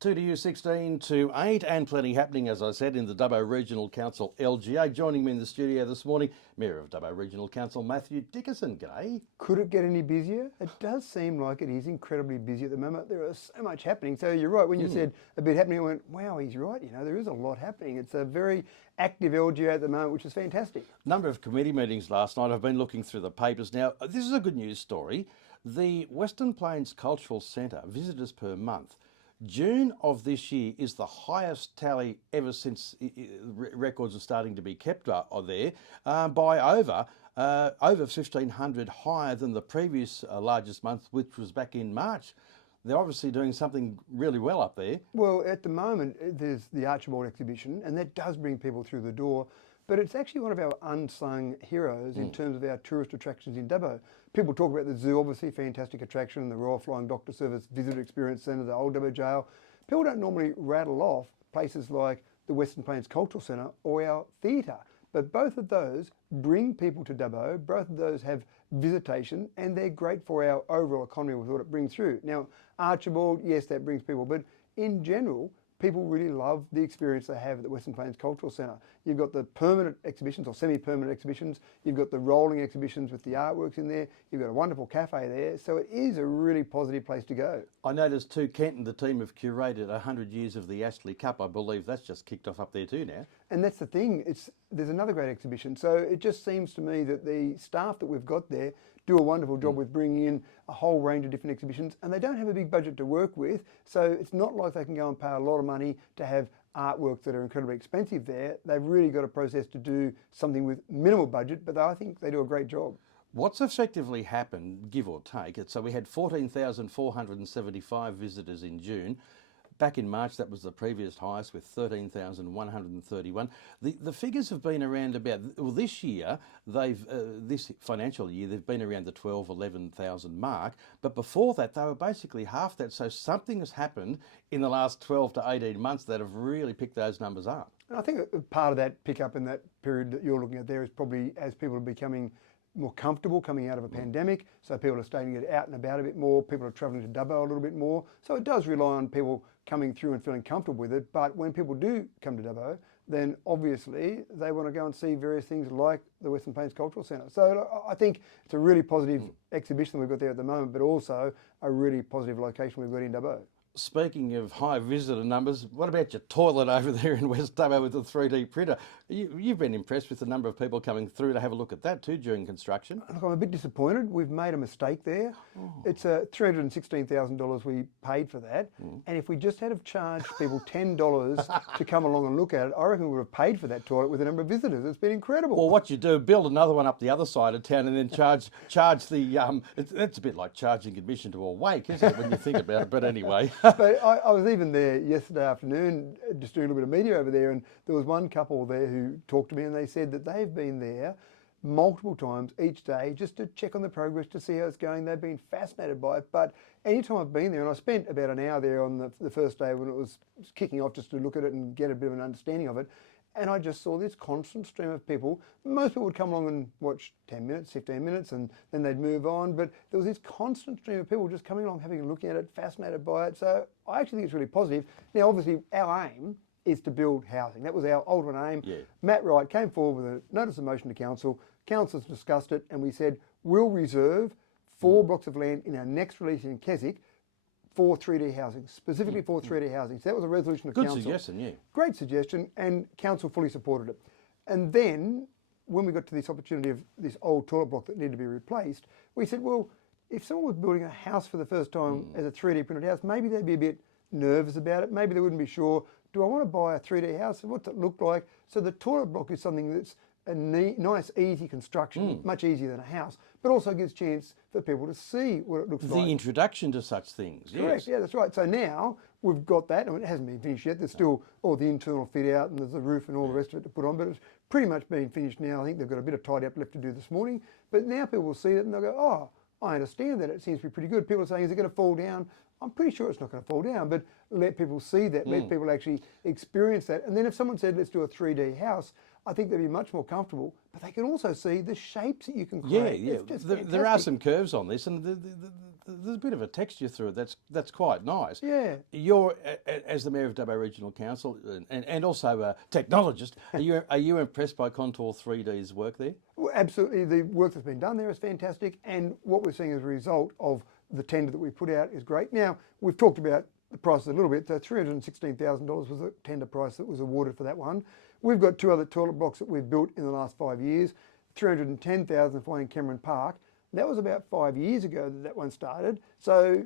2 to U 16 to 8, and plenty happening, as I said, in the Dubbo Regional Council LGA. Joining me in the studio this morning, Mayor of Dubbo Regional Council, Mathew Dickerson. G'day. Could it get any busier? It does seem like it is incredibly busy at the moment. There is so much happening. So you're right, when you said a bit happening, I went, wow, he's right. You know, there is a lot happening. It's a very active LGA at the moment, which is fantastic. Number of committee meetings last night. I've been looking through the papers now. This is a good news story. The Western Plains Cultural Centre, visitors per month, June of this year is the highest tally ever since records are starting to be kept there, by over 1,500 higher than the previous largest month, which was back in March. They're obviously doing something really well up there. Well, at the moment, there's the Archibald exhibition, and that does bring people through the door. But it's actually one of our unsung heroes in terms of our tourist attractions in Dubbo. People talk about the zoo, obviously fantastic attraction, the Royal Flying Doctor Service Visitor Experience Centre, the Old Dubbo Jail. People don't normally rattle off places like the Western Plains Cultural Centre or our theatre. But both of those bring people to Dubbo, both of those have visitation, and they're great for our overall economy with what it brings through. Now, Archibald, yes, that brings people, but in general, people really love the experience they have at the Western Plains Cultural Centre. You've got the permanent exhibitions or semi-permanent exhibitions. You've got the rolling exhibitions with the artworks in there. You've got a wonderful cafe there. So it is a really positive place to go. I noticed too, Kent and the team have curated 100 years of the Ashley Cup. I believe that's just kicked off up there too now. And that's the thing. There's another great exhibition. So it just seems to me that the staff that we've got there do a wonderful job with bringing in a whole range of different exhibitions, and they don't have a big budget to work with, so it's not like they can go and pay a lot of money to have artworks that are incredibly expensive there. They've really got a process to do something with minimal budget, but I think they do a great job. What's effectively happened, give or take, so we had 14,475 visitors in June. Back in March, that was the previous highest with 13,131. The figures have been around about, well, this year, this financial year, they've been around the 11,000 mark. But before that, they were basically half that. So something has happened in the last 12 to 18 months that have really picked those numbers up. And I think part of that pickup in that period that you're looking at there is probably as people are becoming more comfortable coming out of a pandemic, so people are starting to get out and about a bit more, people are travelling to Dubbo a little bit more, so it does rely on people coming through and feeling comfortable with it. But when people do come to Dubbo, then obviously they want to go and see various things like the Western Plains Cultural Centre. So I think it's a really positive exhibition we've got there at the moment, but also a really positive location we've got in Dubbo. Speaking of high visitor numbers, what about your toilet over there in West Dubbo with the 3D printer? You've been impressed with the number of people coming through to have a look at that too during construction. Look, I'm a bit disappointed. We've made a mistake there. It's $316,000 we paid for that. And if we just had have charged people $10 to come along and look at it, I reckon we would have paid for that toilet with the number of visitors. It's been incredible. Well, what you do, build another one up the other side of town and then charge the, it's a bit like charging admission to a wake, isn't it, when you think about it? But anyway. But I was even there yesterday afternoon just doing a little bit of media over there, and there was one couple there who talked to me and they said that they've been there multiple times each day just to check on the progress, to see how it's going. They've been fascinated by it. But anytime I've been there, and I spent about an hour there on the first day when it was kicking off just to look at it and get a bit of an understanding of it, and I just saw this constant stream of people. Most people would come along and watch 10 minutes, 15 minutes, and then they'd move on. But there was this constant stream of people just coming along, having a look at it, fascinated by it. So I actually think it's really positive. Now, obviously, our aim is to build housing. That was our ultimate aim. Yeah. Matt Wright came forward with a notice of motion to council. Council's discussed it, and we said, we'll reserve 4 blocks of land in our next release in Keswick for 3D housing, specifically for 3D housing. So that was a resolution of council. Good suggestion, yeah. Great suggestion, and council fully supported it. And then, when we got to this opportunity of this old toilet block that needed to be replaced, we said, well, if someone was building a house for the first time as a 3D printed house, maybe they'd be a bit nervous about it. Maybe they wouldn't be sure, do I want to buy a 3D house? What's it look like? So the toilet block is something that's a nice, easy construction, much easier than a house, but also gives chance for people to see what it looks like. The introduction to such things, Correct, yes. yeah, that's right. So now we've got that. I mean, it hasn't been finished yet. There's still all the internal fit out and there's the roof and all the rest of it to put on, but it's pretty much been finished now. I think they've got a bit of tidy up left to do this morning, but now people will see it and they'll go, oh, I understand that. It seems to be pretty good. People are saying, is it going to fall down? I'm pretty sure it's not going to fall down, but let people see that, let people actually experience that. And then if someone said, let's do a 3D house, I think they'd be much more comfortable, but they can also see the shapes that you can create. Yeah, yeah. There are some curves on this, and there's a bit of a texture through it. That's quite nice. Yeah. You're, as the Mayor of Dubbo Regional Council and also a technologist, are you impressed by Contour 3D's work there? Well, absolutely. The work that's been done there is fantastic, and what we're seeing as a result of the tender that we put out is great. Now, we've talked about the prices a little bit. So $316,000 was the tender price that was awarded for that one. We've got 2 other toilet blocks that we've built in the last 5 years. $310,000 for one in Cameron Park. That was about 5 years ago that one started. So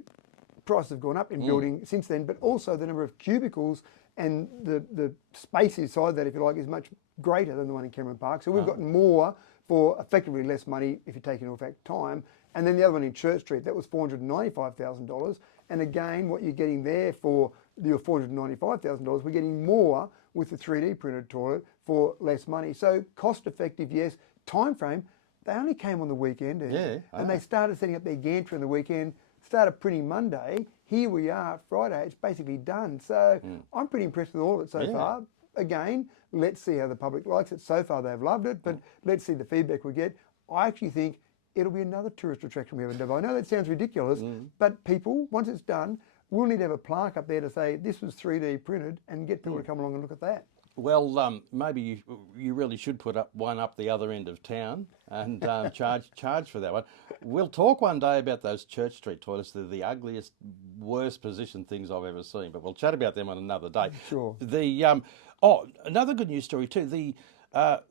prices have gone up in building since then, but also the number of cubicles and the space inside that, if you like, is much greater than the one in Cameron Park. So we've got more for effectively less money if you take into effect time. And then the other one in Church Street, that was $495,000. And again, what you're getting there for your $495,000, we're getting more with the 3D printed toilet for less money. So cost effective, yes. Time frame, they only came on the weekend. Yeah. And they started setting up their gantry on the weekend, started printing Monday. Here we are, Friday, it's basically done. So I'm pretty impressed with all of it so far. Again, let's see how the public likes it. So far they've loved it, but let's see the feedback we get. I actually think it'll be another tourist attraction we have in Dubbo. I know that sounds ridiculous, but people, once it's done, we'll need to have a plaque up there to say this was 3D printed and get people to come along and look at that. Well, maybe you really should put up one up the other end of town and charge for that one. We'll talk one day about those Church Street toilets. They're the ugliest, worst positioned things I've ever seen, but we'll chat about them on another day. Sure. Another good news story too. The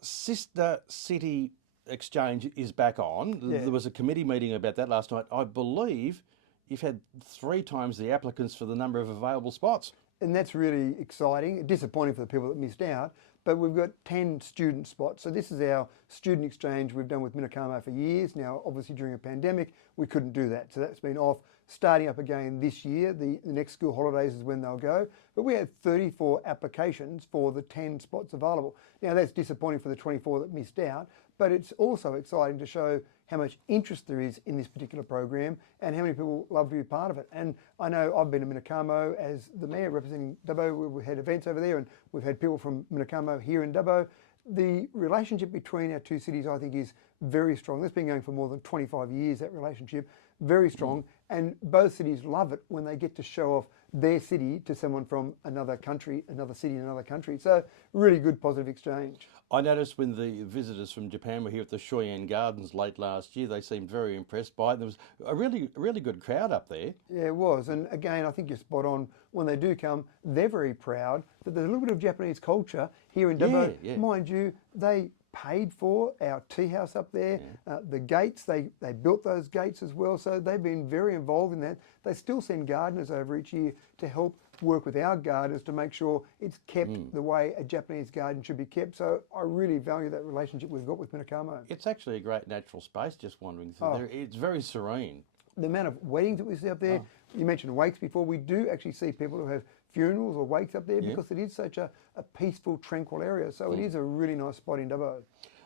Sister City Exchange is back on. Yeah. There was a committee meeting about that last night. I believe you've had 3 times the applicants for the number of available spots. And that's really exciting, disappointing for the people that missed out, but we've got 10 student spots. So this is our student exchange we've done with Minnicamo for years. Now, obviously during a pandemic, we couldn't do that. So that's been off, starting up again this year. The next school holidays is when they'll go. But we had 34 applications for the 10 spots available. Now, that's disappointing for the 24 that missed out, but it's also exciting to show how much interest there is in this particular program and how many people love to be part of it. And I know I've been to Minnicamo as the mayor representing Dubbo. We've had events over there and we've had people from Minnicamo here in Dubbo. The relationship between our two cities, I think, is very strong. That's been going for more than 25 years, that relationship, very strong. And both cities love it when they get to show off their city to someone from another country, another city in another country. So really good positive exchange. I noticed when the visitors from Japan were here at the Shoyan Gardens late last year, they seemed very impressed by it. There was a really good crowd up there. Yeah, it was. And again, I think you're spot on. When they do come, they're very proud that there's a little bit of Japanese culture here in Dubbo. Yeah. Mind you, they paid for our tea house up there. The gates, they built those gates as well. So they've been very involved in that. They still send gardeners over each year to help work with our gardeners to make sure it's kept the way a Japanese garden should be kept. So I really value that relationship we've got with Minnicamo. It's actually a great natural space just wandering through there. It's very serene. The amount of weddings that we see up there, you mentioned wakes before, we do actually see people who have funerals or wakes up there because it is such a peaceful, tranquil area. So it is a really nice spot in Dubbo.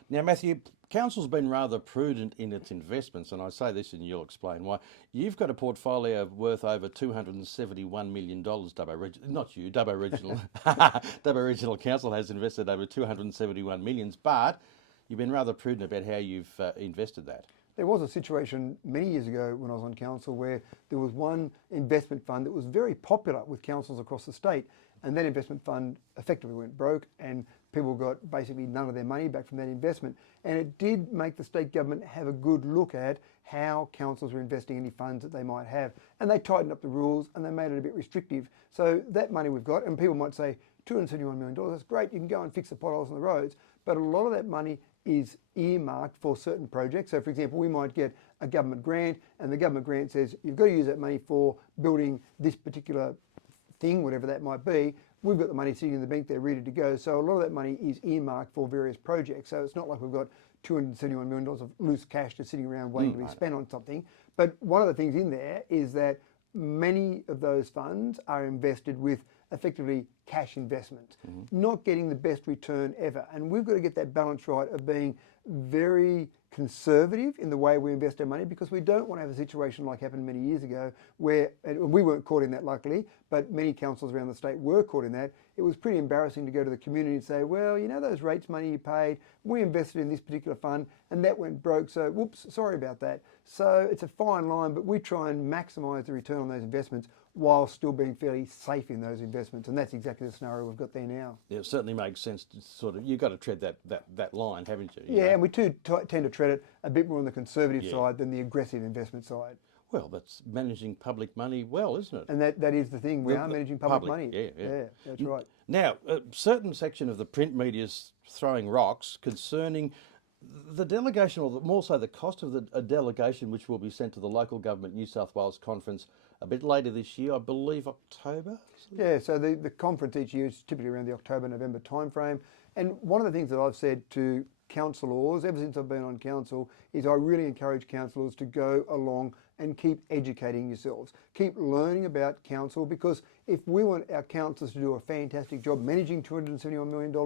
Now, Matthew, Council's been rather prudent in its investments, and I say this and you'll explain why. You've got a portfolio worth over $271 million, Dubbo Regional, not you, Dubbo Regional, Dubbo Regional Council has invested over $271 million, but you've been rather prudent about how you've invested that. There was a situation many years ago when I was on council where there was one investment fund that was very popular with councils across the state, and that investment fund effectively went broke and people got basically none of their money back from that investment. And it did make the state government have a good look at how councils were investing any funds that they might have. And they tightened up the rules and they made it a bit restrictive. So that money we've got, and people might say, $271 million, that's great, you can go and fix the potholes on the roads. But a lot of that money is earmarked for certain projects. So for example, we might get a government grant and the government grant says, you've got to use that money for building this particular thing, whatever that might be. We've got the money sitting in the bank there ready to go. So a lot of that money is earmarked for various projects. So it's not like we've got $271 million of loose cash just sitting around waiting to be spent on something. But one of the things in there is that many of those funds are invested with effectively cash investments, not getting the best return ever. And we've got to get that balance right of being very conservative in the way we invest our money, because we don't want to have a situation like happened many years ago where, and we weren't caught in that luckily, but many councils around the state were caught in that. It was pretty embarrassing to go to the community and say, well, you know those rates money you paid, we invested in this particular fund and that went broke, so whoops, sorry about that. So it's a fine line, but we try and maximise the return on those investments while still being fairly safe in those investments, and that's exactly the scenario we've got there now. Yeah, it certainly makes sense to sort of, you've got to tread that line, haven't you? Yeah, and we tend to tread it a bit more on the conservative side than the aggressive investment side. Well, that's managing public money well, isn't it? And that is the thing, we are managing public money. Yeah, that's right. Now, a certain section of the print media's throwing rocks concerning the delegation, or more so the cost of a delegation which will be sent to the Local Government New South Wales Conference a bit later this year, I believe October? Yeah, so the conference each year is typically around the October-November timeframe. And one of the things that I've said to councillors ever since I've been on council is I really encourage councillors to go along and keep educating yourselves. Keep learning about council, because if we want our councillors to do a fantastic job managing $271 million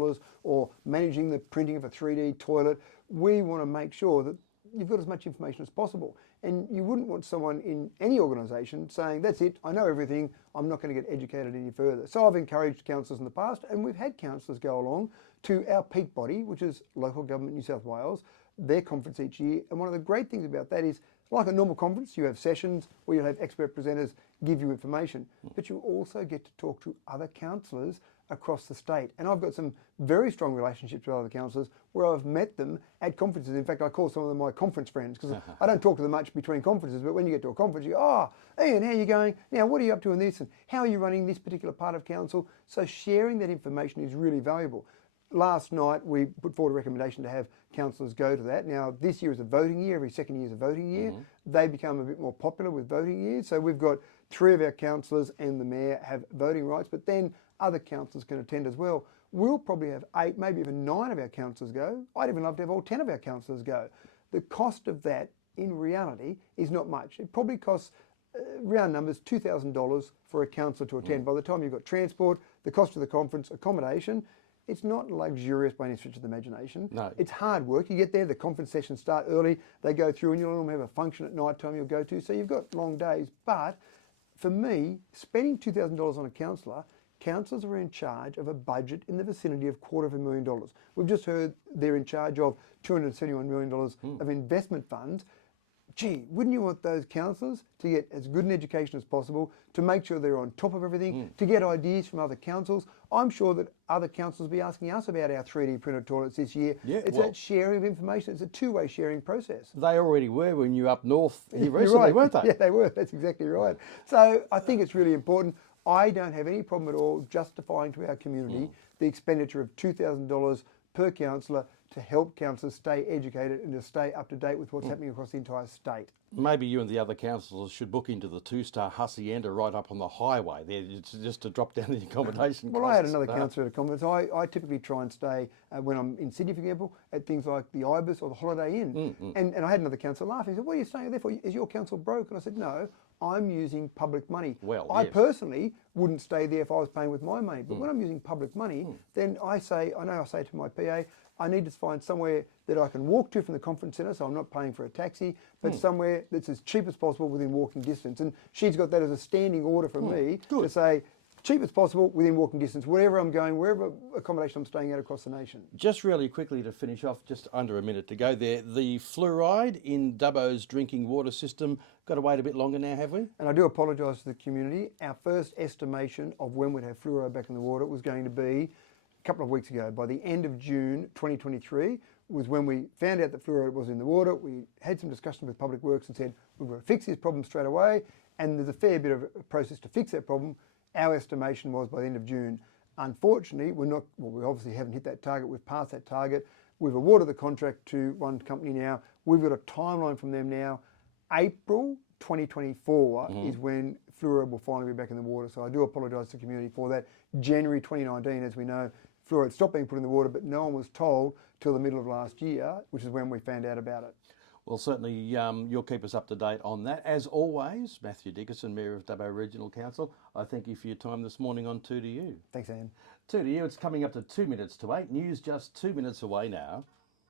or managing the printing of a 3D toilet, we want to make sure that you've got as much information as possible. And you wouldn't want someone in any organisation saying, that's it, I know everything, I'm not going to get educated any further. So I've encouraged councillors in the past, and we've had councillors go along to our peak body, which is Local Government New South Wales, their conference each year. And one of the great things about that is, like a normal conference, you have sessions where you'll have expert presenters give you information, but you also get to talk to other councillors across the state. And I've got some very strong relationships with other councillors where I've met them at conferences. In fact, I call some of them my conference friends, because I don't talk to them much between conferences, but when you get to a conference, you go, oh, Iain, how are you going? Now, what are you up to in this? And how are you running this particular part of council? So sharing that information is really valuable. Last night, we put forward a recommendation to have councillors go to that. Now, this year is a voting year. Every second year is a voting year. They become a bit more popular with voting years. So we've got 3 of our councillors and the mayor have voting rights, but then other councillors can attend as well. We'll probably have 8, maybe even 9 of our councillors go. I'd even love to have all 10 of our councillors go. The cost of that, in reality, is not much. It probably costs, round numbers, $2,000 for a councillor to attend. By the time you've got transport, the cost of the conference, accommodation, it's not luxurious by any stretch of the imagination. No. It's hard work. You get there, the conference sessions start early, they go through, and you'll normally have a function at night time you'll go to, so you've got long days. But for me, spending $2,000 on a councillor, councillors are in charge of a budget in the vicinity of $250,000. We've just heard they're in charge of $271 million of investment funds. Gee, wouldn't you want those councillors to get as good an education as possible, to make sure they're on top of everything, to get ideas from other councils? I'm sure that other councils will be asking us about our 3D printed toilets this year. Yeah, it's that sharing of information. It's a two-way sharing process. They already were when you were up north here recently, weren't they? Yeah, they were. That's exactly right. So I think it's really important. I don't have any problem at all justifying to our community the expenditure of $2,000 per councillor to help councillors stay educated and to stay up to date with what's happening across the entire state. Maybe you and the other councillors should book into the 2-star Hacienda right up on the highway there, just to drop down the accommodation Well, costs. I had another councillor at a conference. I typically try and stay, when I'm in Sydney, for example, at things like the Ibis or the Holiday Inn. And I had another councillor laughing. He said, what are you staying there for? Is your council broke? And I said, no, I'm using public money. Well, I yes. personally wouldn't stay there if I was paying with my money. But when I'm using public money, then I say to my PA, I need to find somewhere that I can walk to from the conference centre, so I'm not paying for a taxi, but somewhere that's as cheap as possible within walking distance. And she's got that as a standing order from me to say, cheap as possible within walking distance, wherever I'm going, wherever accommodation I'm staying at across the nation. Just really quickly to finish off, just under a minute to go there, the fluoride in Dubbo's drinking water system, got to wait a bit longer now, have we? And I do apologise to the community. Our first estimation of when we'd have fluoride back in the water was going to be a couple of weeks ago. By the end of June 2023 was when we found out that fluoride was in the water. We had some discussion with Public Works and said, we've got to fix this problem straight away. And there's a fair bit of a process to fix that problem. Our estimation was by the end of June. Unfortunately, we obviously haven't hit that target. We've passed that target. We've awarded the contract to one company now. We've got a timeline from them now. April 2024 is when fluoride will finally be back in the water. So I do apologise to the community for that. January 2019, as we know, fluoride stopped being put in the water, but no one was told till the middle of last year, which is when we found out about it. Well, certainly you'll keep us up to date on that. As always, Mathew Dickinson, Mayor of Dubbo Regional Council, I thank you for your time this morning on 2 to You. Thanks, Ian. 2 to You, it's coming up to 2 minutes to 8. News just 2 minutes away now.